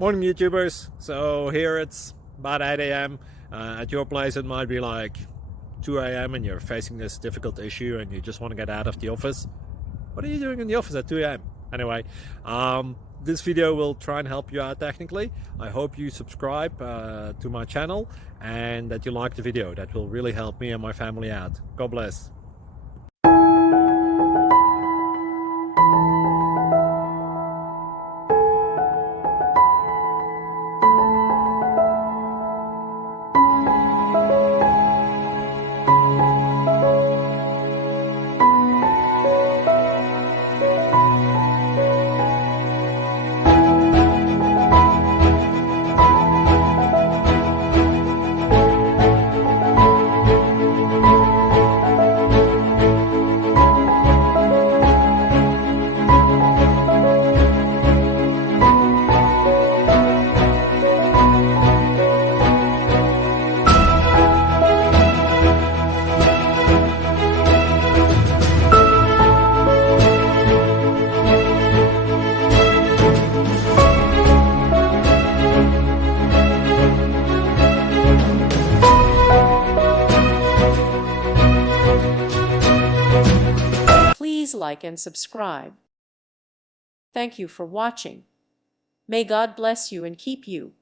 Morning YouTubers. So here it's about 8 a.m. At your place it might be like 2 a.m. and you're facing this difficult issue and you just want to get out of the office. What are you doing in the office at 2 a.m.? Anyway, this video will try and help you out technically. I hope you subscribe to my channel and that you like the video. That will really help me and my family out. God bless. Please like and subscribe. Thank you for watching. May God bless you and keep you.